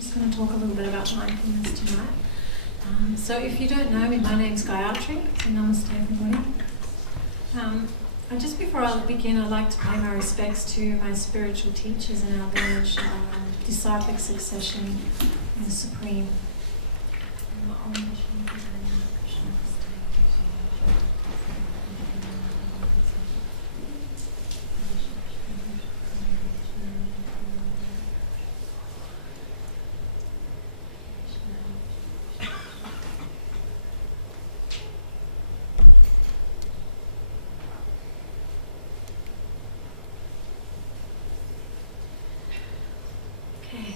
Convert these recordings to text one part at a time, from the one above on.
just going to talk a little bit about mindfulness tonight. So if you don't know me, my name's Gayatri, and namaste everybody. Just before I begin, I'd like to pay my respects to my spiritual teachers in our village, disciplic succession in the Supreme.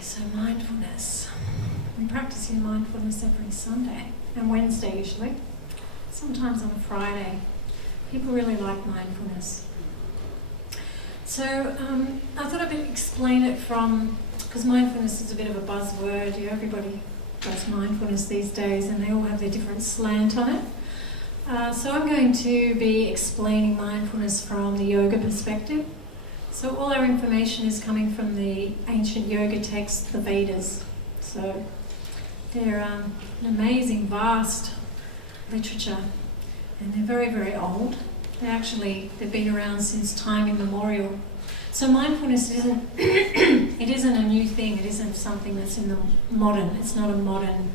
So mindfulness. We practice in mindfulness every Sunday and Wednesday usually, sometimes on a Friday. People really like mindfulness. So I thought I'd explain it because mindfulness is a bit of a buzzword. Everybody does mindfulness these days and they all have their different slant on it. So I'm going to be explaining mindfulness from the yoga perspective. So all our information is coming from the ancient yoga texts, the Vedas. So they're an amazing, vast literature, and they're very, very old. They've been around since time immemorial. So mindfulness isn't a new thing. It isn't something that's in the modern. It's not a modern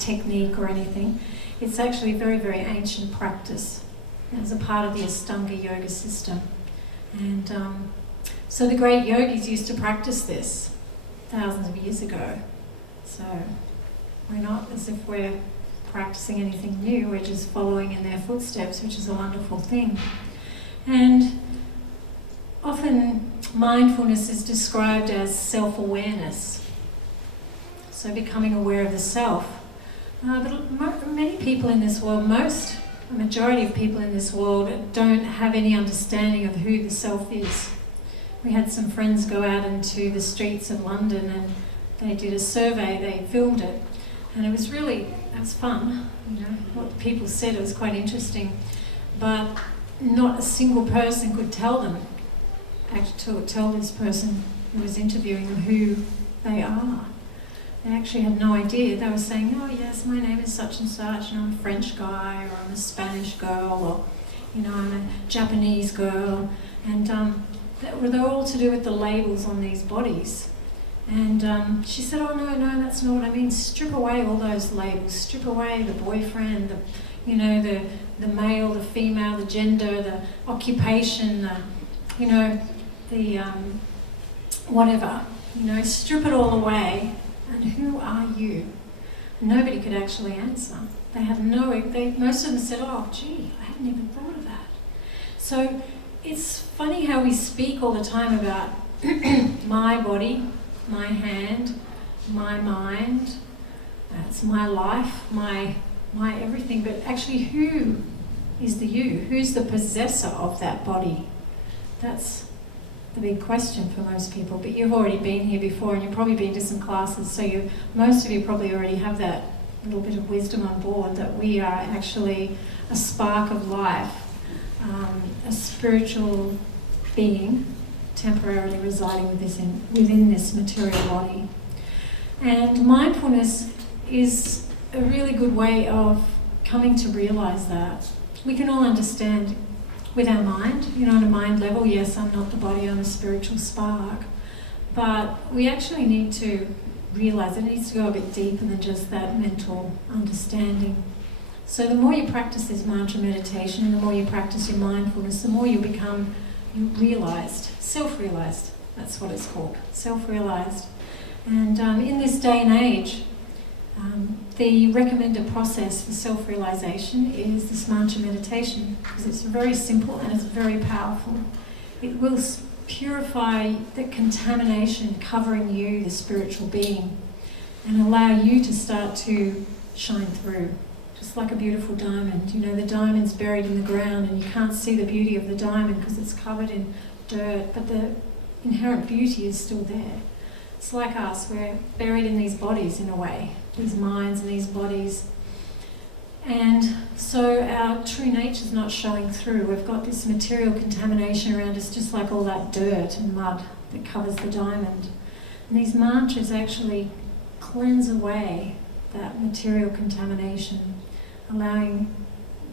technique or anything. It's actually a very, very ancient practice as a part of the Ashtanga yoga system. And so the great yogis used to practice this thousands of years ago. So we're not as if we're practicing anything new, we're just following in their footsteps, which is a wonderful thing. And often mindfulness is described as self-awareness. So becoming aware of the self. But many people in this world, a majority of people in this world don't have any understanding of who the self is. We had some friends go out into the streets of London and they did a survey, they filmed it, and it was fun, what the people said, it was quite interesting, but not a single person could tell this person who was interviewing them who they are. They actually had no idea. They were saying, oh yes, my name is such and such, and I'm a French guy, or I'm a Spanish girl, or I'm a Japanese girl, and they're all to do with the labels on these bodies. And she said, oh no, that's not what I mean. Strip away all those labels. Strip away the boyfriend, the male, the female, the gender, the occupation, the whatever. Strip it all away. And who are you? And nobody could actually answer. They had most of them said, oh gee, I hadn't even thought of that. So it's funny how we speak all the time about my body, my hand, my mind, it's my life, my everything, but actually who is the you? Who's the possessor of that body? That's the big question for most people. But you've already been here before and you've probably been to some classes, so most of you probably already have that little bit of wisdom on board that we are actually a spark of life, a spiritual being temporarily residing within this material body. And mindfulness is a really good way of coming to realize that. We can all understand with our mind, on a mind level, yes, I'm not the body, I'm a spiritual spark. But we actually need to realize it needs to go a bit deeper than just that mental understanding. So the more you practice this mantra meditation and the more you practice your mindfulness, the more you become realized, self-realized. That's what it's called, self-realized. And in this day and age, the recommended process for self-realization is this mantra meditation, because it's very simple and it's very powerful. It will purify the contamination covering you, the spiritual being, and allow you to start to shine through, just like a beautiful diamond. The diamond's buried in the ground and you can't see the beauty of the diamond because it's covered in dirt, but the inherent beauty is still there. It's like us, we're buried in these bodies in a way, these minds and these bodies. And so our true nature's not showing through. We've got this material contamination around us, just like all that dirt and mud that covers the diamond. And these mantras actually cleanse away that material contamination, allowing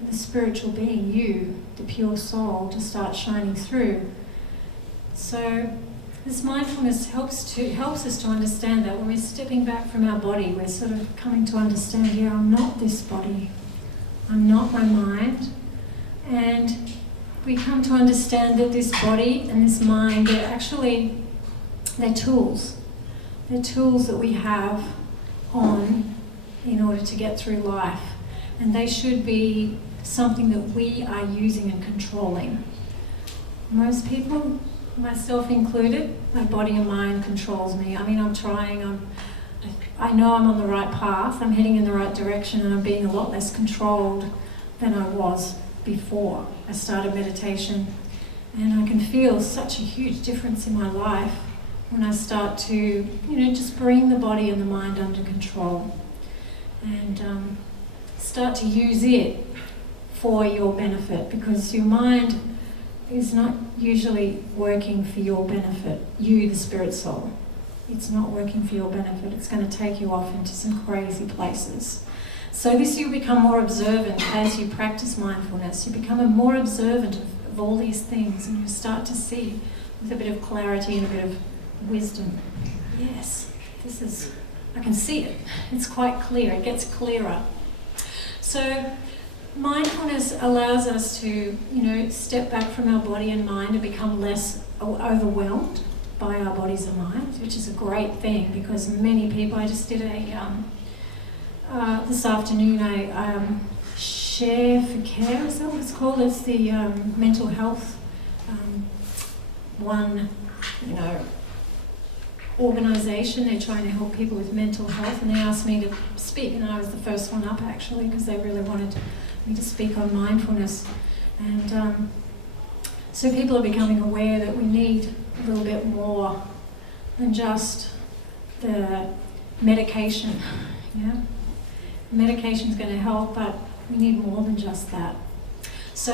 the spiritual being, you, the pure soul, to start shining through. So this mindfulness helps us to understand that when we're stepping back from our body, we're sort of coming to understand, yeah, I'm not this body, I'm not my mind, and we come to understand that this body and this mind, they're tools. They're tools that we have on in order to get through life. And they should be something that we are using and controlling. Most people, myself included, my body and mind controls me. I mean, I'm trying, I know I'm on the right path, I'm heading in the right direction, and I'm being a lot less controlled than I was before I started meditation. And I can feel such a huge difference in my life when I start to, just bring the body and the mind under control and start to use it for your benefit, because your mind is not usually working for your benefit. You, the spirit soul, it's not working for your benefit. It's going to take you off into some crazy places. So this, you become more observant as you practice mindfulness. You become more observant of all these things, and you start to see with a bit of clarity and a bit of wisdom. Yes, I can see it. It's quite clear. It gets clearer. So mindfulness allows us to, step back from our body and mind and become less overwhelmed by our bodies and minds, which is a great thing, because many people, I just did this afternoon, Share for Care, is that what it's called? It's the mental health organisation. They're trying to help people with mental health, and they asked me to speak, and I was the first one up actually, because they really wanted me to speak on mindfulness. And so people are becoming aware that we need a little bit more than just the medication. Yeah, medication's going to help, but we need more than just that. So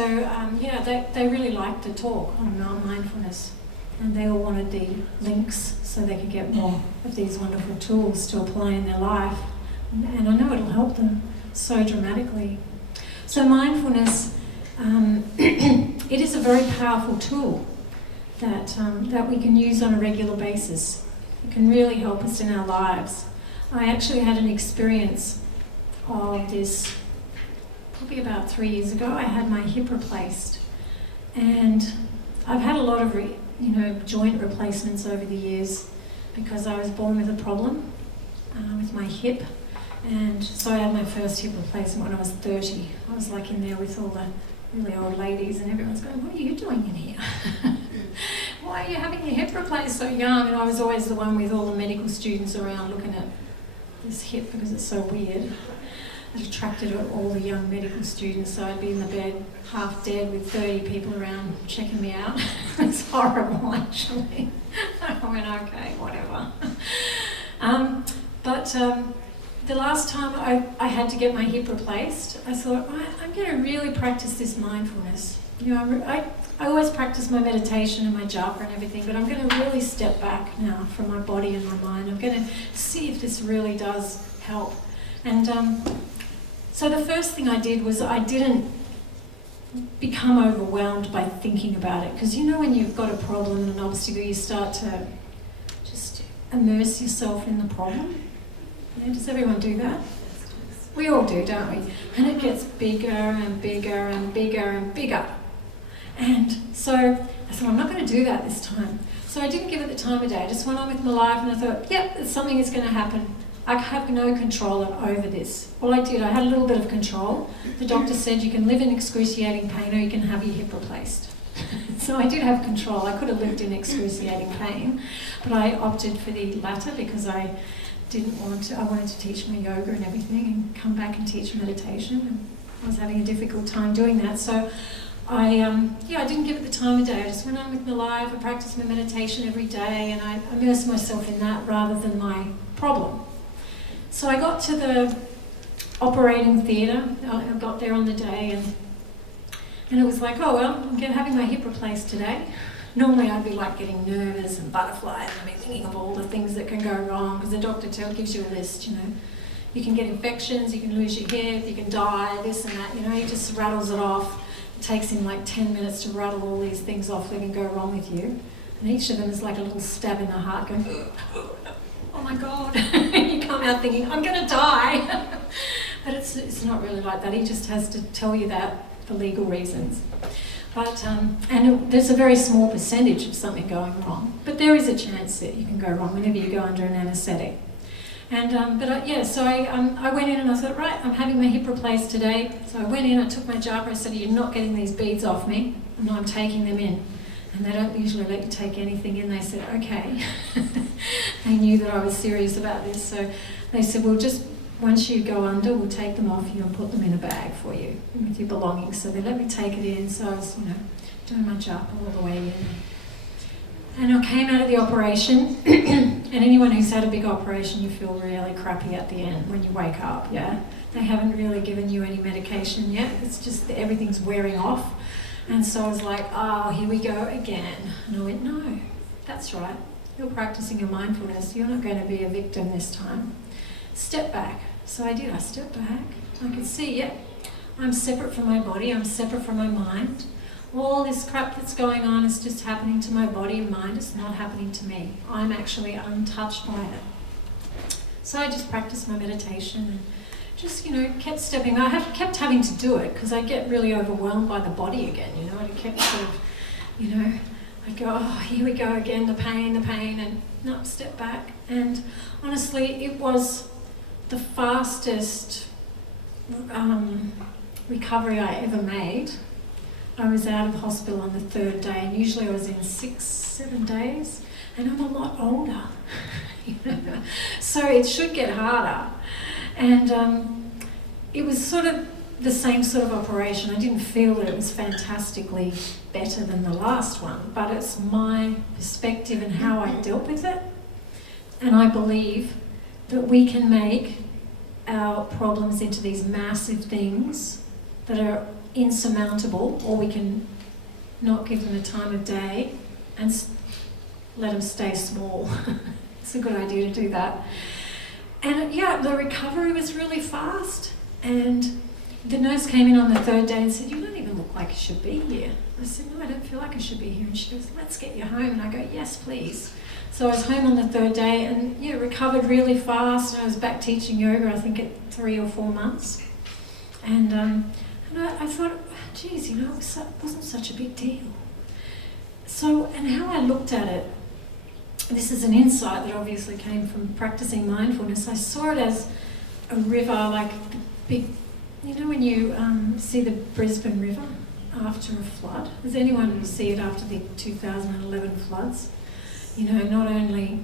they really liked the talk on mindfulness, and they all wanted the links so they could get more of these wonderful tools to apply in their life. And I know it'll help them so dramatically. So mindfulness, it is a very powerful tool that we can use on a regular basis. It can really help us in our lives. I actually had an experience of this probably about 3 years ago. I had my hip replaced, and I've had a lot of joint replacements over the years, because I was born with a problem with my hip, and so I had my first hip replacement when I was 30. I was like in there with all the really old ladies, and everyone's going, "What are you doing in here? Why are you having your hip replaced so young?" And I was always the one with all the medical students around looking at this hip, because it's so weird. It attracted all the young medical students, so I'd be in the bed half dead with 30 people around checking me out. It's horrible, actually. I went, okay, whatever. But the last time I had to get my hip replaced, I thought, I'm going to really practice this mindfulness. I always practice my meditation and my japa and everything, but I'm going to really step back now from my body and my mind. I'm going to see if this really does help. And so the first thing I did was I didn't become overwhelmed by thinking about it, because when you've got a problem and an obstacle, you start to just immerse yourself in the problem. Yeah, does everyone do that? We all do, don't we? And it gets bigger and bigger and bigger and bigger. And so I thought, I'm not going to do that this time. So I didn't give it the time of day. I just went on with my life, and I thought, yep, something is going to happen. I have no control over this. All I did, I had a little bit of control. The doctor said you can live in excruciating pain, or you can have your hip replaced. So I did have control. I could have lived in excruciating pain, but I opted for the latter, because I wanted to teach my yoga and everything and come back and teach meditation, and I was having a difficult time doing that. So I didn't give it the time of day. I just went on with my life. I practiced my meditation every day, and I immersed myself in that rather than my problem. So I got to the operating theatre. I got there on the day, and it was like, oh well, I'm having my hip replaced today. Normally I'd be like getting nervous and butterflies and I'd be thinking of all the things that can go wrong because the doctor gives you a list, you know. You can get infections, you can lose your hip, you can die, this and that, you know, he just rattles it off. It takes him like 10 minutes to rattle all these things off that can go wrong with you. And each of them is like a little stab in the heart going, oh my God. You come out thinking, I'm going to die. But it's not really like that. He just has to tell you that for legal reasons. But there's a very small percentage of something going wrong. But there is a chance that you can go wrong whenever you go under an anaesthetic. And so I went in and I thought, right, I'm having my hip replaced today. So I went in, I took my japa, I said, you're not getting these beads off me, and I'm taking them in. And they don't usually let you take anything in. They said, okay. They knew that I was serious about this. So they said, well, just once you go under, we'll take them off you and put them in a bag for you with your belongings. So they let me take it in. So I was, you know, doing my japa all the way in. And I came out of the operation, and anyone who's had a big operation, you feel really crappy at the end when you wake up, yeah? They haven't really given you any medication yet. It's just that everything's wearing off. And so I was like, oh, here we go again. And I went, no, that's right. You're practicing your mindfulness. You're not going to be a victim this time. Step back. So I did. I stepped back. I could see, yeah, I'm separate from my body. I'm separate from my mind. All this crap that's going on is just happening to my body and mind. It's not happening to me. I'm actually untouched by it. So I just practiced my meditation and just, you know, kept stepping. I kept having to do it because I get really overwhelmed by the body again, you know. I kept sort of, you know, I'd go, oh, here we go again, the pain, and no, step back. And honestly, it was the fastest recovery I ever made. I was out of hospital on the third day, and usually I was in 6-7 days, and I'm a lot older. You know? So it should get harder. And it was sort of the same sort of operation. I didn't feel that it was fantastically better than the last one, but it's my perspective and how I dealt with it. And I believe that we can make our problems into these massive things that are insurmountable, or we can not give them the time of day and let them stay small. It's a good idea to do that. And yeah, the recovery was really fast. And the nurse came in on the third day and said, you don't even look like you should be here. I said, no, I don't feel like I should be here. And she goes, let's get you home. And I go, yes, please. So I was home on the third day and yeah, recovered really fast. And I was back teaching yoga, I think at 3 or 4 months. And I thought, geez, you know, it wasn't such a big deal. So, and how I looked at it, this is an insight that obviously came from practicing mindfulness. I saw it as a river, like the big, you know, when you see the Brisbane River after a flood. Does anyone see it after the 2011 floods? You know, not only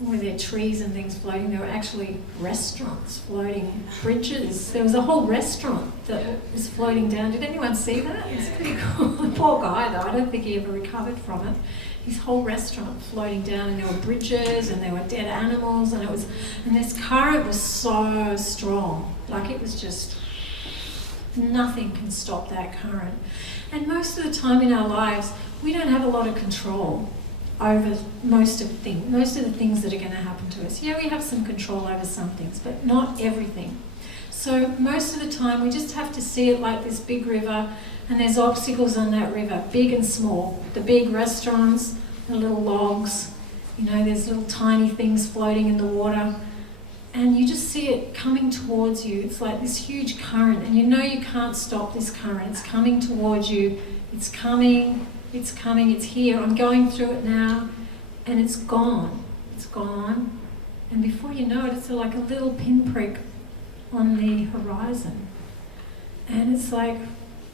were there trees and things floating, there were actually restaurants floating, bridges. There was a whole restaurant that was floating down. Did anyone see that? It's pretty cool. The poor guy, though, I don't think he ever recovered from it. His whole restaurant floating down, and there were bridges, and there were dead animals, and this current was so strong. Like, it was just, nothing can stop that current. And most of the time in our lives, we don't have a lot of control over most of the things that are going to happen to us. Yeah, we have some control over some things, but not everything. So most of the time we just have to see it like this big river, and there's obstacles on that river, big and small. The big restaurants, the little logs, you know, there's little tiny things floating in the water, and you just see it coming towards you. It's like this huge current, and you know you can't stop this current. It's coming towards you. It's coming. It's coming, it's here, I'm going through it now, and it's gone. It's gone. And before you know it, it's like a little pinprick on the horizon. And it's like,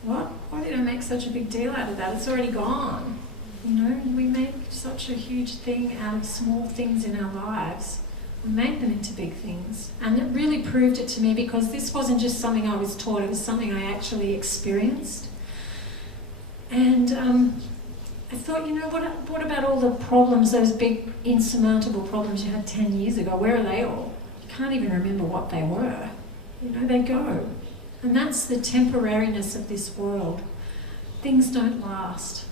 what? Why did I make such a big deal out of that? It's already gone. You know, we make such a huge thing out of small things in our lives. We make them into big things. And it really proved it to me, because this wasn't just something I was taught, it was something I actually experienced. And I thought, you know, what about all the problems, those big insurmountable problems you had 10 years ago? Where are they all? You can't even remember what they were. You know, they go. And that's the temporariness of this world. Things don't last.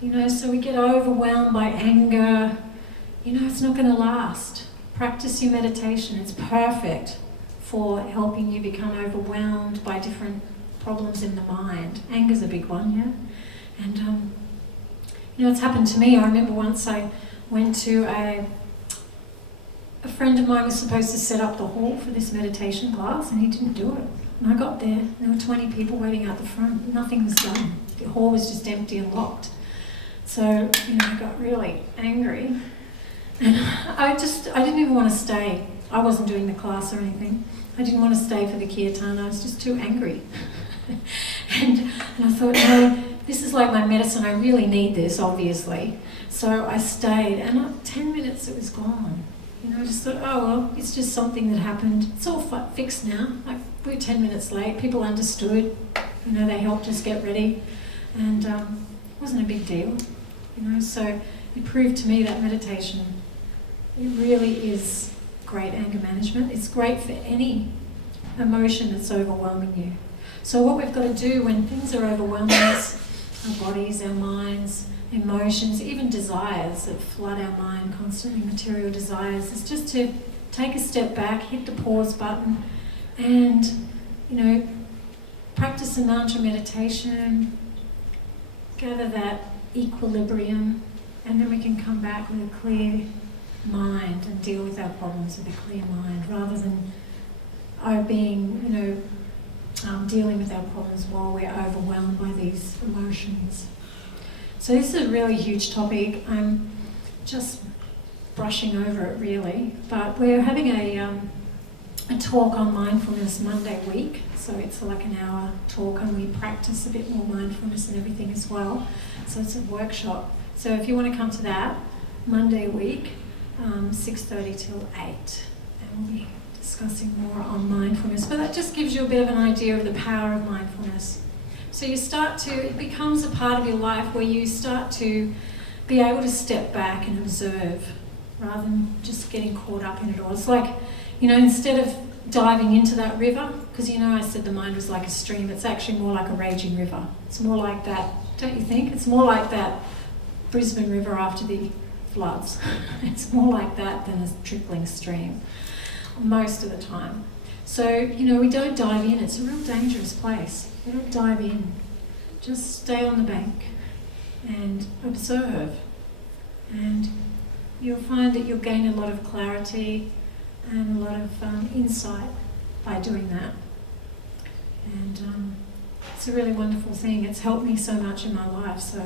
So we get overwhelmed by anger. It's not going to last. Practice your meditation. It's perfect for helping you become overwhelmed by different problems in the mind. Anger's a big one, yeah? And, it's happened to me. I remember once I went to a friend of mine was supposed to set up the hall for this meditation class, and he didn't do it. And I got there, there were 20 people waiting out the front. Nothing was done. The hall was just empty and locked. So, I got really angry. And I didn't even want to stay. I wasn't doing the class or anything. I didn't want to stay for the kirtan. I was just too angry. and I thought, no, this is like my medicine. I really need this, obviously. So I stayed, and in 10 minutes it was gone. I just thought, oh, well, it's just something that happened. It's all fixed now. Like, we were 10 minutes late. People understood. They helped us get ready. And it wasn't a big deal. So it proved to me that meditation, it really is great anger management. It's great for any emotion that's overwhelming you. So what we've got to do when things are overwhelming us, our bodies, our minds, emotions, even desires that flood our mind constantly, material desires, is just to take a step back, hit the pause button, and, practice a mantra meditation, gather that equilibrium, and then we can come back with a clear mind and deal with our problems with a clear mind, rather than dealing with our problems while we're overwhelmed by these emotions. So this is a really huge topic. I'm just brushing over it really, but we're having a talk on mindfulness Monday week. So it's like an hour talk, and we practice a bit more mindfulness and everything as well. So it's a workshop. So if you want to come to that, Monday week, 6:30 till 8, and we'll be discussing more on mindfulness. But that just gives you a bit of an idea of the power of mindfulness. So it becomes a part of your life where you start to be able to step back and observe rather than just getting caught up in it all. It's like, instead of diving into that river, because I said the mind was like a stream, it's actually more like a raging river. It's more like that, don't you think? It's more like that Brisbane River after the floods. It's more like that than a trickling stream most of the time. So, we don't dive in. It's a real dangerous place. We don't dive in. Just stay on the bank and observe. And you'll find that you'll gain a lot of clarity and a lot of insight by doing that. And it's a really wonderful thing. It's helped me so much in my life, so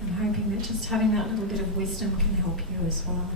I'm hoping that just having that little bit of wisdom can help you as well.